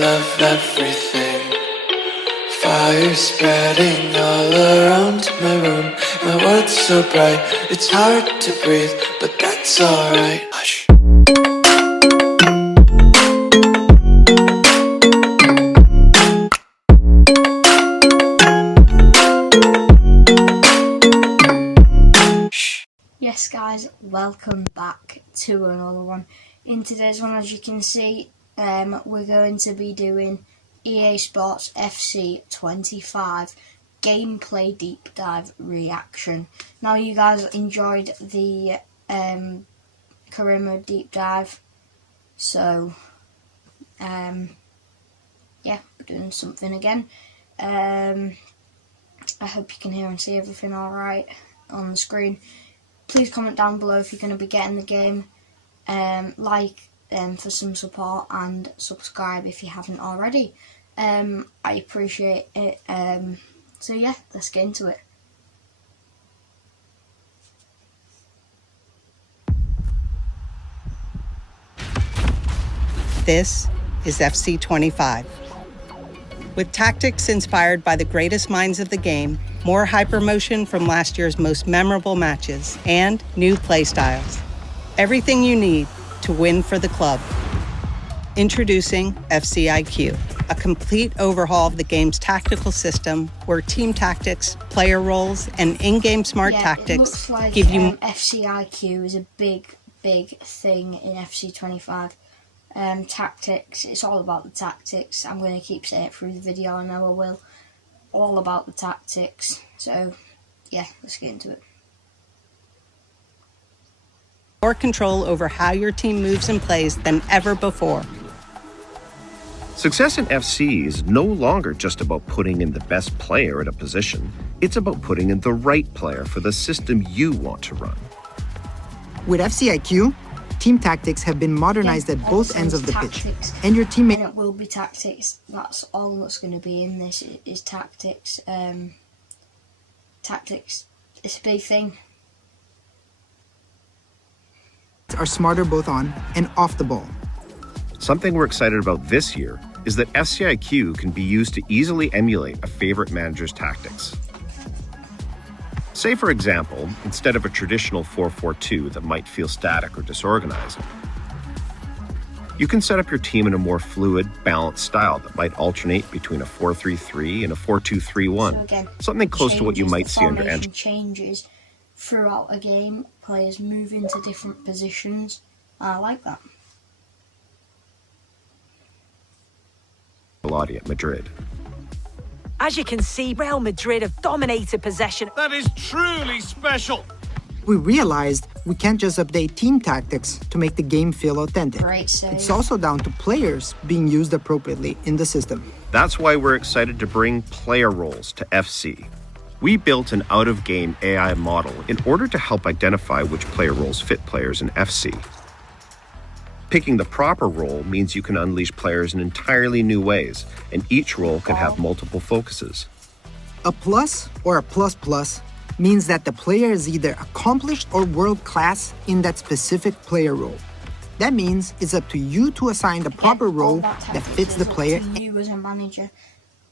love everything. Fire spreading all around my room. My world's so bright, it's hard to breathe, but that's alright. Hush. Yes guys, welcome back to another one. In today's one, as you can see, we're going to be doing EA Sports FC 25 gameplay deep dive reaction. Now you guys enjoyed the career mode deep dive, so yeah, we're doing something again. I hope you can hear and see everything alright on the screen. Please comment down below if you're going to be getting the game, like for some support, and subscribe if you haven't already. I appreciate it. So yeah, let's get into it. This is FC 25. With tactics inspired by the greatest minds of the game, more hypermotion from last year's most memorable matches, and new playstyles. Everything you need to win for the club. Introducing FC IQ, a complete overhaul of the game's tactical system where team tactics, player roles, and in-game smart tactics it looks like, give you... FC IQ is a big thing in FC 25. Tactics, it's all about the tactics. I'm going to keep saying it through the video, I know I will. All about the tactics. So, yeah, let's get into it. More control over how your team moves and plays than ever before. Success in FC is no longer just about putting in the best player at a position. It's about putting in the right player for the system you want to run. With FC IQ, team tactics have been modernized at both ends of the pitch, and your teammate... And it will be tactics. That's all that's going to be in this is tactics. Tactics, it's a big thing. ...are smarter both on and off the ball. Something we're excited about this year is that FC IQ can be used to easily emulate a favorite manager's tactics. Say, for example, instead of a traditional 4-4-2 that might feel static or disorganized, you can set up your team in a more fluid, balanced style that might alternate between a 4-3-3 and a 4-2-3-1, So again, something close to what you might see under Formation changes throughout a game. Players move into different positions. I like that. Ancelotti at Madrid. As you can see, Real Madrid have dominated possession. That is truly special. We realized we can't just update team tactics to make the game feel authentic. Great save. It's also down to players being used appropriately in the system. That's why we're excited to bring player roles to FC. We built an out-of-game AI model in order to help identify which player roles fit players in FC. Picking the proper role means you can unleash players in entirely new ways, and each role can have multiple focuses. A plus or a plus means that the player is either accomplished or world-class in that specific player role. That means it's up to you to assign the proper role that fits the player. Up to you as a manager,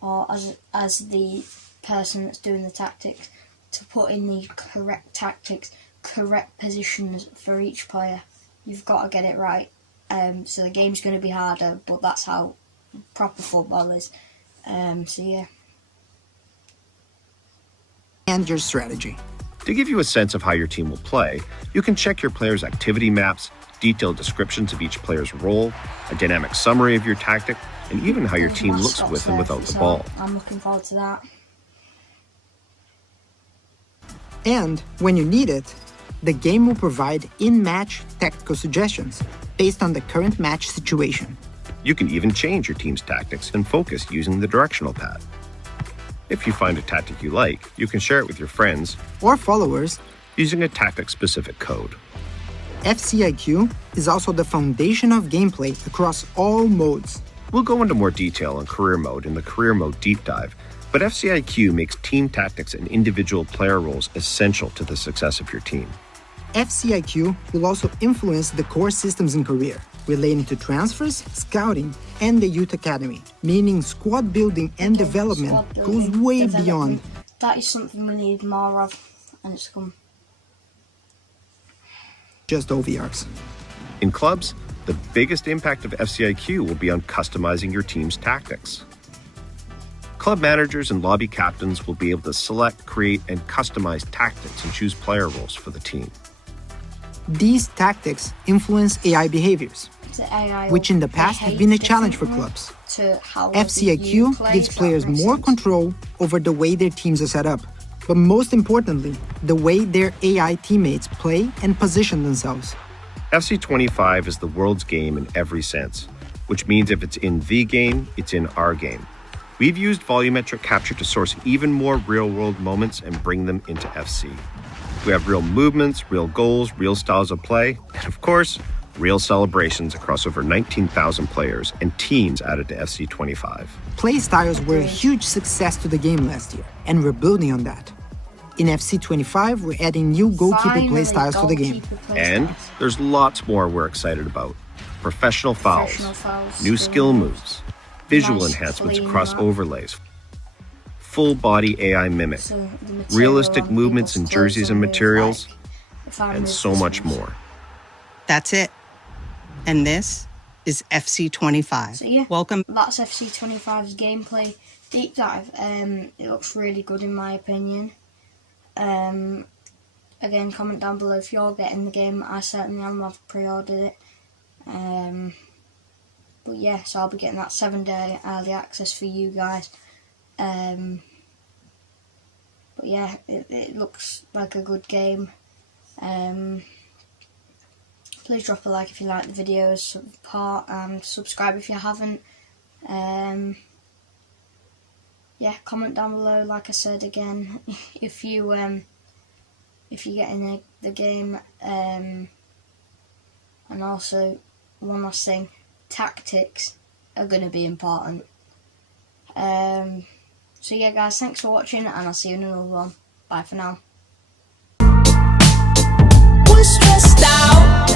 or as the person that's doing the tactics, to put in the correct tactics, correct positions for each player. You've got to get it right. So the game's going to be harder, but that's how proper football is. So yeah. And your strategy. To give you a sense of how your team will play, you can check your players' activity maps, detailed descriptions of each player's role, a dynamic summary of your tactic, and even how your team looks with and without the ball. I'm looking forward to that. And when you need it, the game will provide in-match tactical suggestions based on the current match situation. You can even change your team's tactics and focus using the directional pad. If you find a tactic you like, you can share it with your friends or followers using a tactic-specific code. FC IQ is also the foundation of gameplay across all modes. We'll go into more detail on career mode in the career mode deep dive, but FC IQ makes team tactics and individual player roles essential to the success of your team. FC IQ will also influence the core systems in career. relating to transfers, scouting, and the youth academy, meaning squad building and development Squad goes building, way development. beyond. That is something we need more of, and it's come. Just OVRs. In clubs, the biggest impact of FCIQ will be on customizing your team's tactics. Club managers and lobby captains will be able to select, create, and customize tactics and choose player roles for the team. These tactics influence AI behaviors, The AI which in the past have been a challenge for differently clubs. to how you FCIQ play, gives if that players makes more sense. control over the way their teams are set up, but most importantly, the way their AI teammates play and position themselves. FC25 is the world's game in every sense, which means if it's in the game, it's in our game. We've used volumetric capture to source even more real-world moments and bring them into FC. We have real movements, real goals, real styles of play, and of course, real celebrations across over 19,000 players and teams added to FC25. Play styles were a huge success to the game last year, and we're building on that. In FC25, we're adding new goalkeeper Finally, play styles to the game. goalkeeper play And styles. there's lots more we're excited about. Professional fouls, Professional fouls, new skill moves, visual Nice, enhancements clean across map. overlays, full body AI mimic, So the material realistic on movements people's in jerseys clothes and real, materials, like, if I and move so this much one. more. That's it. And this is FC25. So yeah, Welcome. that's FC25's gameplay deep dive. It looks really good in my opinion. Again, comment down below if you're getting the game. I certainly am. I've pre-ordered it. But yeah, so I'll be getting that 7-day early access for you guys. But yeah, it looks like a good game. Please drop a like if you like the videos, support and subscribe if you haven't. Yeah, comment down below. Like I said again, if you're getting the game, and also one last thing, tactics are going to be important. So yeah, guys, thanks for watching, and I'll see you in another one. Bye for now. Was stressed out.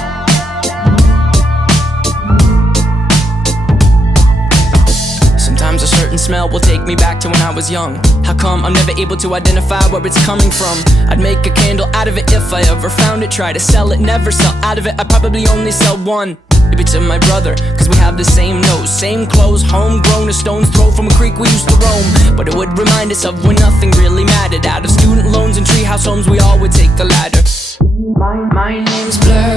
Sometimes a certain smell will take me back to when I was young. How come I'm never able to identify where it's coming from? I'd make a candle out of it if I ever found it. Try to sell it, never sell out of it. I'd probably only sell one. Maybe to my brother, cause we have the same nose, same clothes, homegrown, a stone's throw from a creek we used to roam. But it would remind us of when nothing really mattered. Out of student loans and treehouse homes, we all would take the ladder. My name's Blur.